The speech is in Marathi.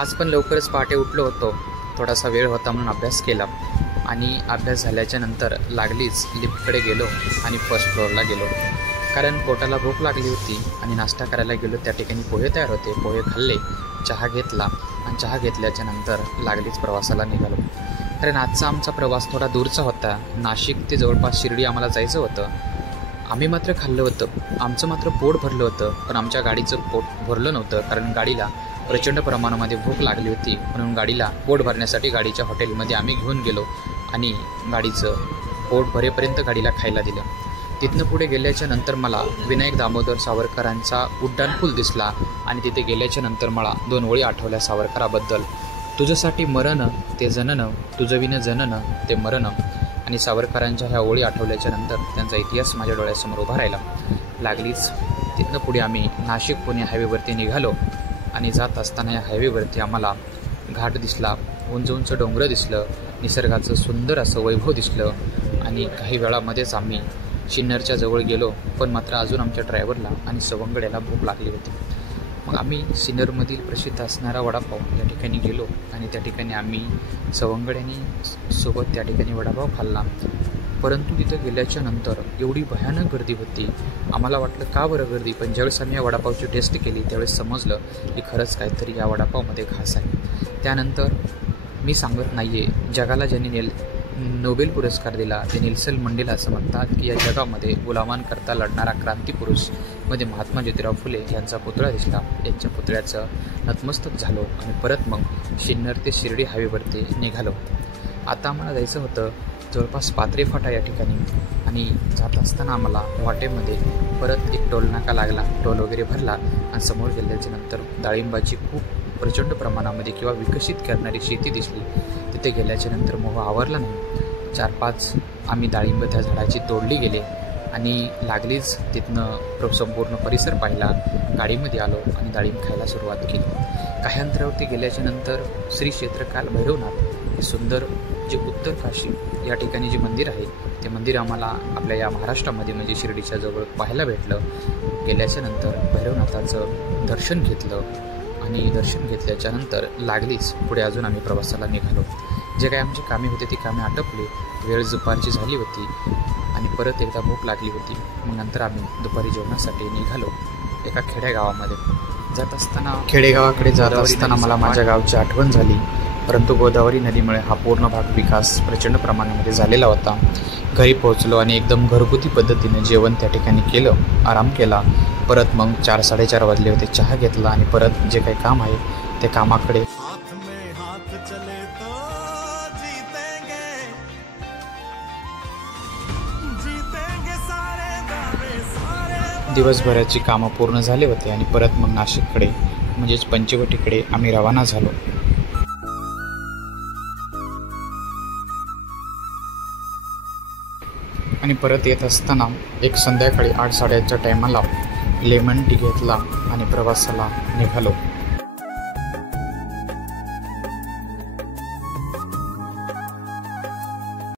आज पण लवकरच पहाटे उठलो होतो, थोडासा वेळ होता म्हणून अभ्यास केला आणि अभ्यास झाल्याच्या नंतर लागलीच लिफ्टकडे गेलो आणि फर्स्ट फ्लोअरला गेलो, कारण पोटाला भूक लागली होती आणि नाश्ता करायला गेलो. त्या ठिकाणी पोहे तयार होते, पोहे खाल्ले, चहा घेतला आणि चहा घेतल्याच्या नंतर लागलीच प्रवासाला निघालो. कारण आजचा आमचा प्रवास थोडा दूरचा होता. नाशिक ते जवळपास शिर्डी आम्हाला जायचं होतं. आम्ही मात्र खाल्लं होतं, आमचं मात्र पोट भरलं होतं, पण आमच्या गाडीचं पोट भरलं नव्हतं, कारण गाडीला प्रचंड प्रमाणामध्ये भूक लागली होती. म्हणून गाडीला पोट भरण्यासाठी गाडीच्या हॉटेलमध्ये आम्ही घेऊन गेलो आणि गाडीचं पोट भरेपर्यंत गाडीला खायला दिलं. तिथनं पुढे गेल्याच्या नंतर मला विनायक दामोदर सावरकरांचा उड्डाणपूल दिसला आणि तिथे गेल्याच्या नंतर मला 2 ओळी आठवल्या सावरकराबद्दल. तुझ्यासाठी मरण ते जनन, तुझं विन जनन ते मरण. आणि सावरकरांच्या ह्या ओळी आठवल्याच्या नंतर त्यांचा इतिहास माझ्या डोळ्यासमोर उभा राहिला. लागलीच तिथनं पुढे आम्ही नाशिक पुणे हायवेवरती निघालो आणि जात असताना या हायवेवरती आम्हाला घाट दिसला, उंच उंच डोंगरं दिसलं, निसर्गाचं सुंदर असं वैभव दिसलं आणि काही वेळामध्येच आम्ही सिन्नरच्या जवळ गेलो. पण मात्र अजून आमच्या ड्रायव्हरला आणि सवंगड्याला भूक लागली होती. मग आम्ही सिन्नरमधील प्रसिद्ध असणारा वडापाव या ठिकाणी गेलो आणि त्या ठिकाणी आम्ही सवंगड्यानी सोबत त्या ठिकाणी वडापाव खाल्ला. परंतु तिथं गेल्याच्या नंतर एवढी भयानक गर्दी होती. आम्हाला वाटलं का बरं गर्दी, पण ज्यावेळेस आम्ही या वडापावची टेस्ट केली त्यावेळेस समजलं की खरंच काहीतरी या वडापावमध्ये खास आहे. त्यानंतर मी सांगत नाही आहे, जगाला ज्यांनी नोबेल पुरस्कार दिला ते नेल्सन मंडेला असं म्हणतात की या जगामध्ये गुलामांकरता लढणारा क्रांतिपुरुष मध्ये महात्मा ज्योतिराव फुले यांचा पुतळा दिसला. यांच्या पुतळ्याचं नतमस्तक झालो आणि परत मग सिन्नर ते शिर्डी हायवेवरती निघालो. आता आम्हाला जायचं होतं जवळपास पात्रे फाटा या ठिकाणी आणि जात असताना आम्हाला वाटेमध्ये परत एक टोल नाका लागला. टोल वगैरे भरला आणि समोर गेल्याच्या नंतर डाळिंबाची खूप प्रचंड प्रमाणामध्ये किंवा विकसित करणारी शेती दिसली. तिथे गेल्याच्या नंतर मोह आवरला नाही. 4-5 आम्ही डाळिंब त्या झाडाची तोडली गेले आणि लागलीच तिथनं संपूर्ण परिसर पाहिला. गाडीमध्ये आलो आणि डाळिंब खायला सुरुवात केली. काही अंतरावरती गेल्याच्या नंतर श्री क्षेत्रकाल भैरवनाथ हे सुंदर जे उत्तर काशी या ठिकाणी जे मंदिर आहे ते मंदिर आम्हाला आपल्या या महाराष्ट्रामध्ये म्हणजे शिर्डीच्या जवळ पाहायला भेटलं. गेल्याच्या नंतर भैरवनाथाचं दर्शन घेतलं आणि दर्शन घेतल्याच्या नंतर लागलीच पुढे अजून आम्ही प्रवासाला निघालो. जे काही आमची कामे होती ती कामे आटपली. वेळ दुपारची झाली होती आणि परत एकदा भूक लागली होती. मग नंतर आम्ही दुपारी जेवणासाठी निघालो एका खेडेगावामध्ये. जात असताना खेडेगावाकडे जात असताना मला माझ्या गावची आठवण झाली. परंतु गोदावरी नदीमुळे हा पूर्ण भाग विकास प्रचंड प्रमाणामध्ये झालेला होता. घरी पोहोचलो आणि एकदम घरगुती पद्धतीने जेवण त्या ठिकाणी केलं, आराम केला. परत मग 4-4:30 वाजले होते. चहा घेतला आणि परत जे काही काम आहे ते कामाकडे. दिवसभराची कामं पूर्ण झाले होते आणि परत मग नाशिककडे म्हणजेच पंचवटीकडे आम्ही रवाना झालो. आणि परत येत असताना एक संध्याकाळी 8-8:30च्या टायमाला लेमन टी घेतला आणि प्रवासाला निघालो.